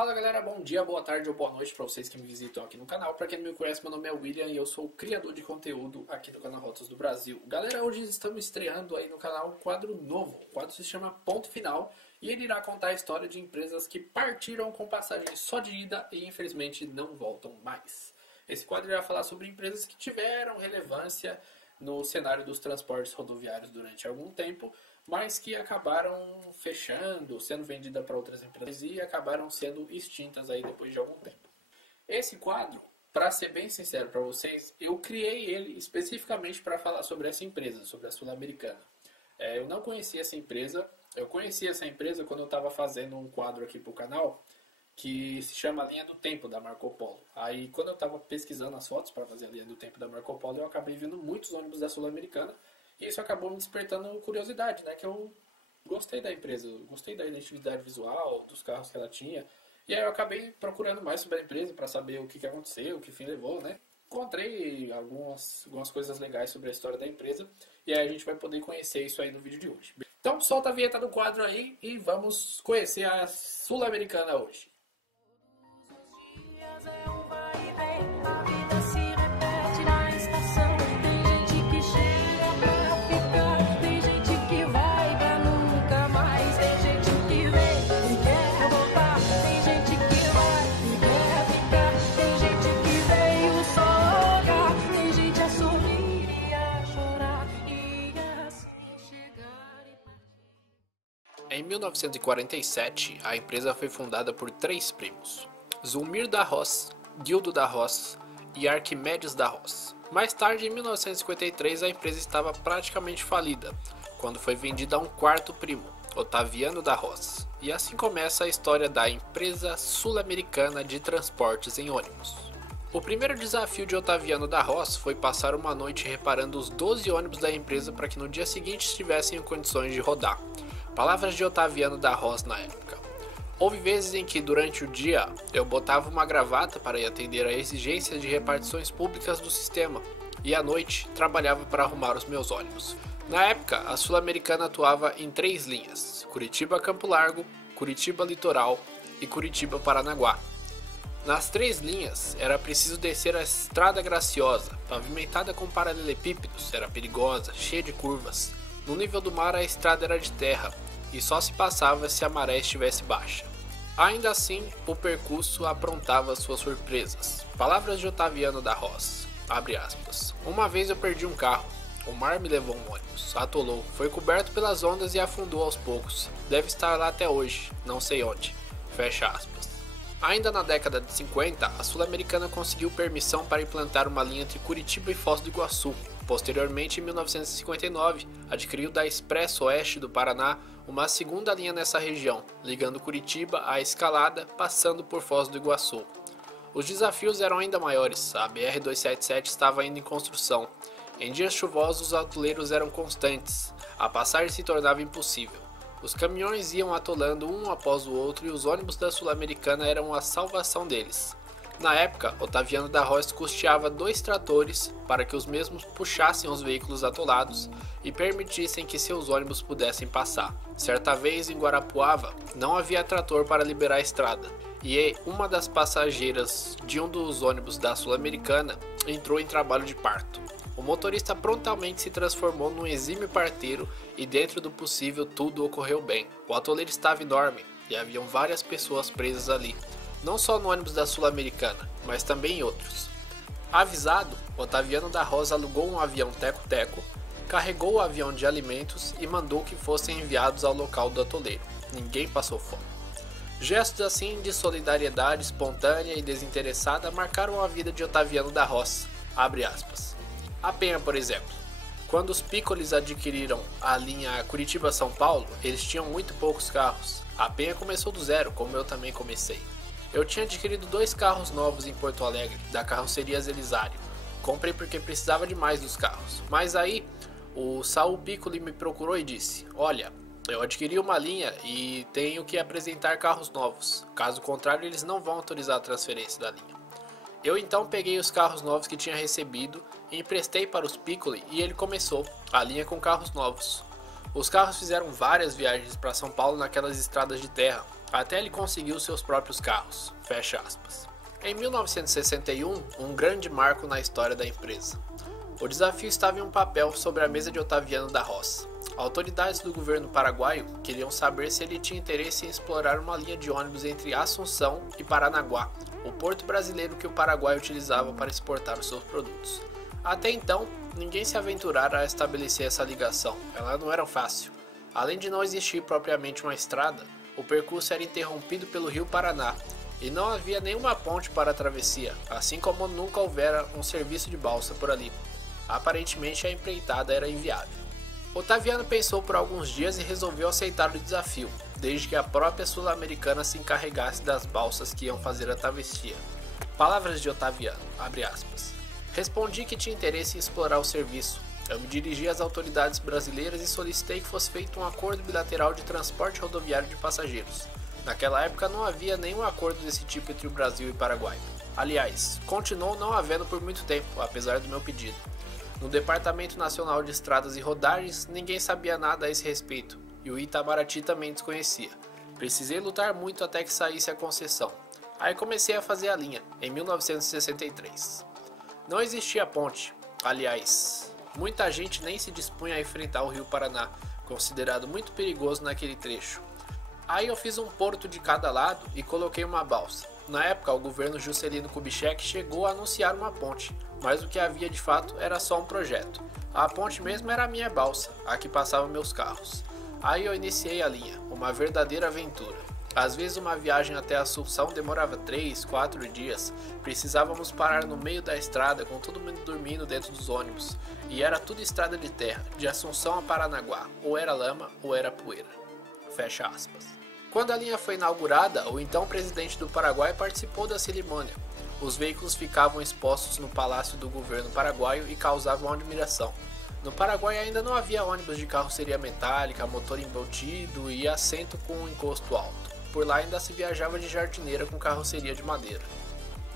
Fala galera, bom dia, boa tarde ou boa noite para vocês que me visitam aqui no canal. Para quem não me conhece, meu nome é William e eu sou o criador de conteúdo aqui do canal Rotas do Brasil. Galera, hoje estamos estreando aí no canal um quadro novo. O quadro se chama Ponto Final e ele irá contar a história de empresas que partiram com passagem só de ida e infelizmente não voltam mais. Esse quadro irá falar sobre empresas que tiveram relevância no cenário dos transportes rodoviários durante algum tempo, mas que acabaram fechando, sendo vendida para outras empresas e acabaram sendo extintas aí depois de algum tempo. Esse quadro, para ser bem sincero para vocês, eu criei ele especificamente para falar sobre essa empresa, sobre a Sul-Americana. Eu não conhecia essa empresa, eu conheci essa empresa quando eu estava fazendo um quadro aqui para o canal, que se chama Linha do Tempo da Marco Polo. Aí quando eu estava pesquisando as fotos para fazer a Linha do Tempo da Marco Polo, eu acabei vendo muitos ônibus da Sul-Americana e isso acabou me despertando curiosidade, né? Que eu gostei da empresa, eu gostei da identidade visual, dos carros que ela tinha. E aí eu acabei procurando mais sobre a empresa para saber o que aconteceu, o que fim levou, né? Encontrei algumas coisas legais sobre a história da empresa e aí a gente vai poder conhecer isso aí no vídeo de hoje. Então solta a vinheta do quadro aí e vamos conhecer a Sul-Americana hoje. Em 1947, a empresa foi fundada por três primos, Zulmir da Hoz, Guildo da Hoz e Arquimedes da Hoz. Mais tarde, em 1953, a empresa estava praticamente falida, quando foi vendida a um quarto primo, Otaviano da Hoz. E assim começa a história da empresa sul-americana de transportes em ônibus. O primeiro desafio de Otaviano da Hoz foi passar uma noite reparando os 12 ônibus da empresa para que no dia seguinte estivessem em condições de rodar. Palavras de Otaviano da Hoz na época. Houve vezes em que durante o dia eu botava uma gravata para ir atender a exigências de repartições públicas do sistema e à noite trabalhava para arrumar os meus ônibus. Na época, a Sul-Americana atuava em três linhas: Curitiba-Campo Largo, Curitiba-Litoral e Curitiba-Paranaguá. Nas três linhas era preciso descer a Estrada Graciosa, pavimentada com paralelepípedos, era perigosa, cheia de curvas. No nível do mar a estrada era de terra e só se passava se a maré estivesse baixa. Ainda assim, o percurso aprontava suas surpresas. Palavras de Otaviano da Hoz, abre aspas. Uma vez eu perdi um carro. O mar me levou um ônibus, atolou, foi coberto pelas ondas e afundou aos poucos. Deve estar lá até hoje, não sei onde. Fecha aspas. Ainda na década de 50, a Sul-Americana conseguiu permissão para implantar uma linha entre Curitiba e Foz do Iguaçu. Posteriormente, em 1959, adquiriu da Expresso Oeste do Paraná uma segunda linha nessa região, ligando Curitiba à Escalada, passando por Foz do Iguaçu. Os desafios eram ainda maiores, a BR-277 estava ainda em construção. Em dias chuvosos, os atoleiros eram constantes, a passagem se tornava impossível. Os caminhões iam atolando um após o outro e os ônibus da Sul-Americana eram a salvação deles. Na época, Otaviano da Hoz custeava 2 tratores para que os mesmos puxassem os veículos atolados e permitissem que seus ônibus pudessem passar. Certa vez, em Guarapuava, não havia trator para liberar a estrada, e uma das passageiras de um dos ônibus da Sul-Americana entrou em trabalho de parto. O motorista prontamente se transformou num exímio parteiro e dentro do possível tudo ocorreu bem. O atoleiro estava enorme e haviam várias pessoas presas ali. Não só no ônibus da Sul-Americana, mas também em outros. Avisado, Otaviano da Hoz alugou um avião teco-teco, carregou o avião de alimentos e mandou que fossem enviados ao local do atoleiro. Ninguém passou fome. Gestos assim de solidariedade espontânea e desinteressada marcaram a vida de Otaviano da Hoz. Abre aspas. A Penha, por exemplo. Quando os Pícolis adquiriram a linha Curitiba-São Paulo, eles tinham muito poucos carros. A Penha começou do zero, como eu também comecei. Eu tinha adquirido 2 carros novos em Porto Alegre, da carroceria Zelizário. Comprei porque precisava de mais dos carros. Mas aí, o Saul Piccoli me procurou e disse: olha, eu adquiri uma linha e tenho que apresentar carros novos. Caso contrário, eles não vão autorizar a transferência da linha. Eu então peguei os carros novos que tinha recebido e emprestei para os Piccoli e ele começou a linha com carros novos. Os carros fizeram várias viagens para São Paulo naquelas estradas de terra. até ele conseguir os seus próprios carros. Fecha aspas. Em 1961, um grande marco na história da empresa. O desafio estava em um papel sobre a mesa de Otaviano da Roça. Autoridades do governo paraguaio queriam saber se ele tinha interesse em explorar uma linha de ônibus entre Assunção e Paranaguá, o porto brasileiro que o Paraguai utilizava para exportar os seus produtos. Até então, ninguém se aventurara a estabelecer essa ligação, ela não era fácil. Além de não existir propriamente uma estrada, o percurso era interrompido pelo rio Paraná, e não havia nenhuma ponte para a travessia, assim como nunca houvera um serviço de balsa por ali. Aparentemente a empreitada era inviável. Otaviano pensou por alguns dias e resolveu aceitar o desafio, desde que a própria sul-americana se encarregasse das balsas que iam fazer a travessia. Palavras de Otaviano, abre aspas. Respondi que tinha interesse em explorar o serviço. Eu me dirigi às autoridades brasileiras e solicitei que fosse feito um acordo bilateral de transporte rodoviário de passageiros. Naquela época não havia nenhum acordo desse tipo entre o Brasil e o Paraguai. Aliás, continuou não havendo por muito tempo, apesar do meu pedido. No Departamento Nacional de Estradas e Rodagens, ninguém sabia nada a esse respeito, e o Itamaraty também desconhecia. Precisei lutar muito até que saísse a concessão. Aí comecei a fazer a linha, em 1963. Não existia ponte, aliás, muita gente nem se dispunha a enfrentar o rio Paraná, considerado muito perigoso naquele trecho. Aí eu fiz um porto de cada lado e coloquei uma balsa. Na época, o governo Juscelino Kubitschek chegou a anunciar uma ponte, mas o que havia de fato era só um projeto. A ponte mesmo era a minha balsa, a que passavam meus carros. Aí eu iniciei a linha, uma verdadeira aventura. Às vezes uma viagem até Assunção demorava 3, 4 dias, precisávamos parar no meio da estrada com todo mundo dormindo dentro dos ônibus, e era tudo estrada de terra, de Assunção a Paranaguá, ou era lama ou era poeira. Fecha aspas. Quando a linha foi inaugurada, o então presidente do Paraguai participou da cerimônia. Os veículos ficavam expostos no palácio do governo paraguaio e causavam admiração. No Paraguai ainda não havia ônibus de carroceria metálica, motor embutido e assento com encosto alto. Por lá ainda se viajava de jardineira com carroceria de madeira.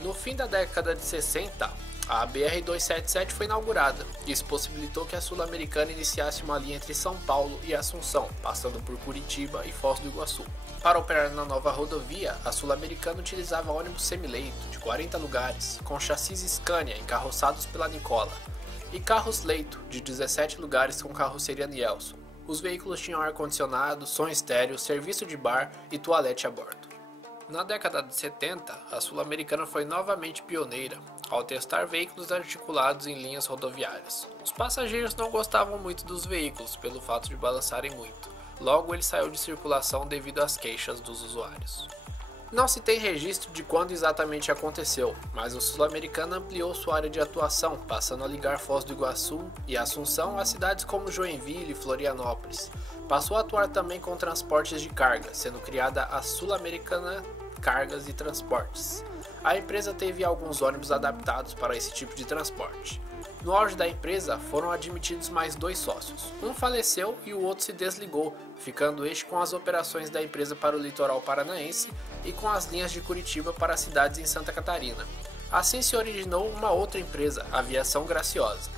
No fim da década de 60, a BR-277 foi inaugurada. Isso possibilitou que a Sul-Americana iniciasse uma linha entre São Paulo e Assunção, passando por Curitiba e Foz do Iguaçu. Para operar na nova rodovia, a Sul-Americana utilizava ônibus semileito de 40 lugares, com chassis Scania encarroçados pela Nicola, e carros leito de 17 lugares com carroceria Nielsen. Os veículos tinham ar-condicionado, som estéreo, serviço de bar e toalete a bordo. Na década de 70, a Sul-Americana foi novamente pioneira ao testar veículos articulados em linhas rodoviárias. Os passageiros não gostavam muito dos veículos pelo fato de balançarem muito. Logo ele saiu de circulação devido às queixas dos usuários. Não se tem registro de quando exatamente aconteceu, mas o Sul-Americana ampliou sua área de atuação, passando a ligar Foz do Iguaçu e Assunção a cidades como Joinville e Florianópolis. Passou a atuar também com transportes de carga, sendo criada a Sul-Americana Cargas e Transportes. A empresa teve alguns ônibus adaptados para esse tipo de transporte. No auge da empresa, foram admitidos mais 2 sócios. Um faleceu e o outro se desligou, ficando este com as operações da empresa para o litoral paranaense e com as linhas de Curitiba para cidades em Santa Catarina. Assim se originou uma outra empresa, a Aviação Graciosa.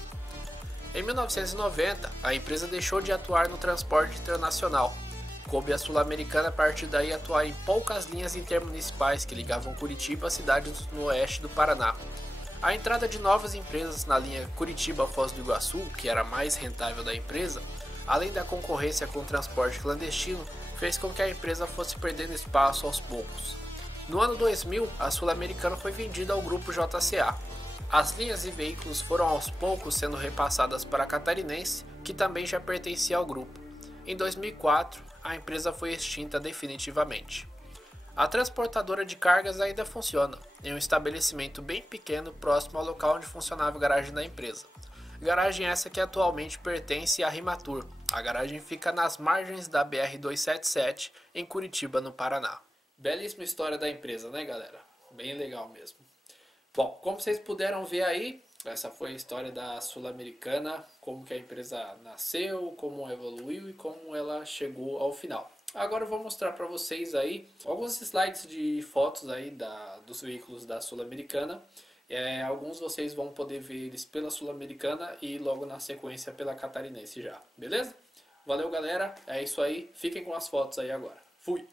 Em 1990, a empresa deixou de atuar no transporte internacional. Coube a Sul-Americana a partir daí atuar em poucas linhas intermunicipais que ligavam Curitiba a cidades no oeste do Paraná. A entrada de novas empresas na linha Curitiba-Foz do Iguaçu, que era a mais rentável da empresa, além da concorrência com o transporte clandestino, fez com que a empresa fosse perdendo espaço aos poucos. No ano 2000, a Sul-Americana foi vendida ao grupo JCA. As linhas e veículos foram aos poucos sendo repassadas para a Catarinense, que também já pertencia ao grupo. Em 2004, a empresa foi extinta definitivamente. A transportadora de cargas ainda funciona, em um estabelecimento bem pequeno próximo ao local onde funcionava a garagem da empresa. Garagem essa que atualmente pertence à Rimatur. A garagem fica nas margens da BR-277, em Curitiba, no Paraná. Belíssima história da empresa, né, galera? Bem legal mesmo. Bom, como vocês puderam ver aí, essa foi a história da Sul-Americana, como que a empresa nasceu, como evoluiu e como ela chegou ao final. Agora eu vou mostrar para vocês aí alguns slides de fotos aí dos veículos da Sul-Americana. Alguns vocês vão poder ver eles pela Sul-Americana e logo na sequência pela Catarinense já, beleza? Valeu, galera, é isso aí, fiquem com as fotos aí agora. Fui!